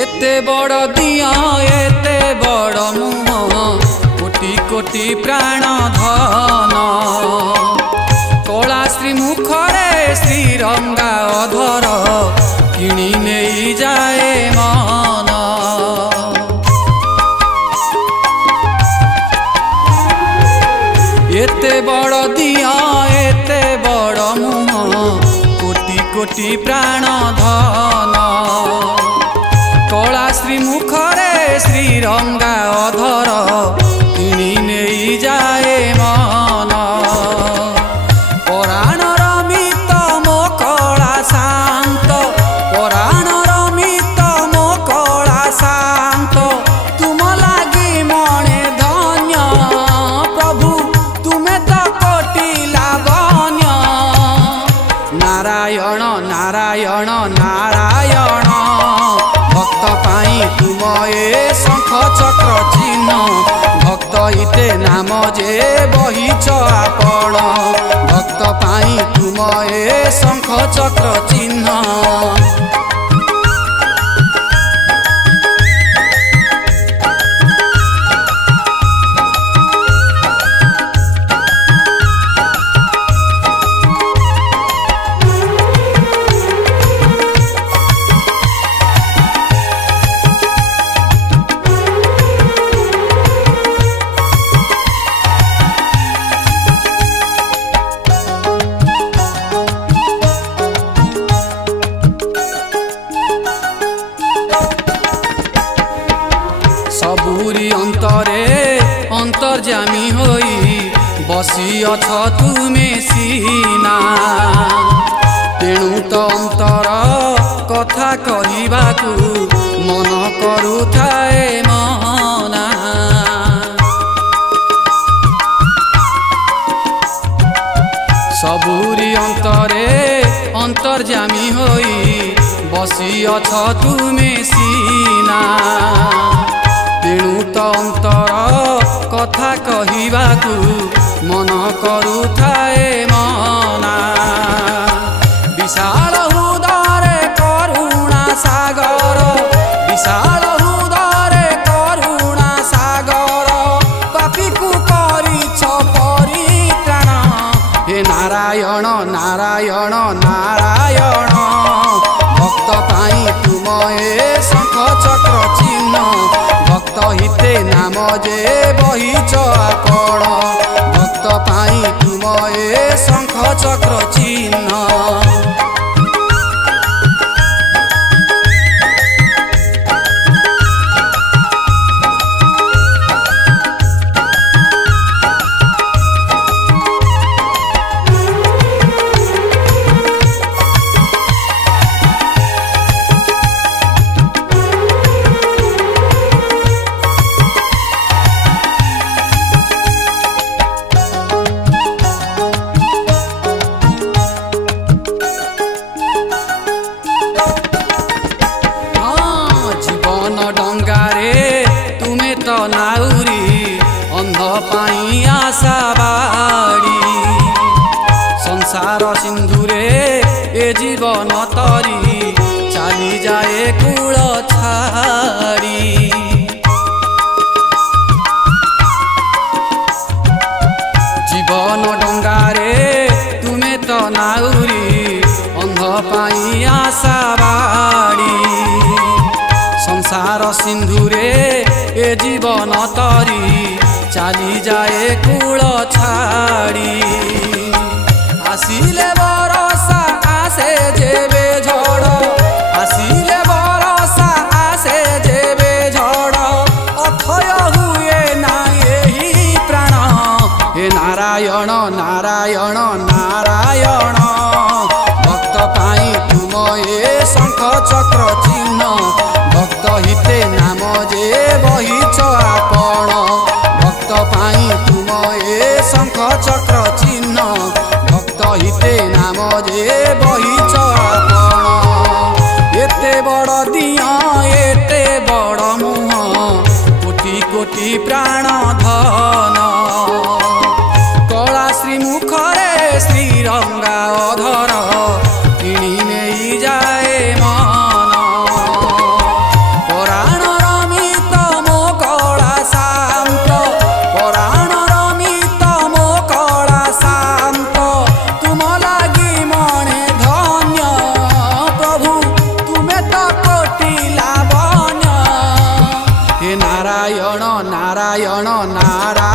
एते बड़ दिया एते बड़ मुह कोटि कोटि प्राण धन कला श्री मुखरे श्रीरंगा अधर किणी नहीं जाए मन। एते बड़ दिया एते बड़ मुह कोटि कोटि प्राण धन कला श्री मुखरे श्रीरंगा अधर किणी नहीं जाए मन। पराणर मित मो कला शांत पराणर मित मो कला शांत तुम लागी मणे धन्य प्रभु तुमे तो कोटि लावण्य। नारायण नारायण नारायण भक्त पाई तुम ए शंख चक्र चिन्ह भक्त इते नाम जे बहिच आपण भक्त पाई तुम ए शंख चक्र चिन्ह। सबूरी अंतरे अंतर्जामी होई बसी अछ तुमे सीना तेणु तो अंतर कथा कहबाकू मन करुथाए मना। सबूरी अंतरे अंतर्जामी होई बसी अछ तुमे सीना तेणु तो अंतर कथा कहबाकू मन करुथाए मना। विशाल हृदय करुणा सागर विशाल हृदय करुणा सागर पापी को करिछ परित्राण। हे नारायण नारायण नारायण भक्त पाई तुम ए शंख चक्र चिन्ह भक्त हिते नाम जे बहिच आपण भक्त पाई तुम ए शंख चक्र चिन्ह। डंगारे तुमे तो नाउरी अंध पाई आशा बाड़ी संसार सिंधुरे ए जीवन तरी चली जाए कूल छाड़ी। जीवन डंगारे तुमे तो नाउरी अंध पाई आशा बाड़ी संसार सिंधुरे ए जीवन तरी चली जाए कूल छाड़ी। आसिले बरसा आसे जेबे झड़ आसिले बरसा आसे जेबे झड़ अथय हुए ना एही प्राण। हे नारायण नारायण नारायण भक्त पाई तुम ए शंख चक्र चिन्ह भक्त हिते नाम जे बहिच आपण भक्त पाई तुम ए शंख चक्र चिन्ह भक्त हिते नाम जे बहिच आपण। एते बड़ दिया एते बड़ मुह कोटि कोटि प्राण धन कला श्री मुखरे श्रीरंगा अधर किणी नहीं जाए मन। नारायण नारायण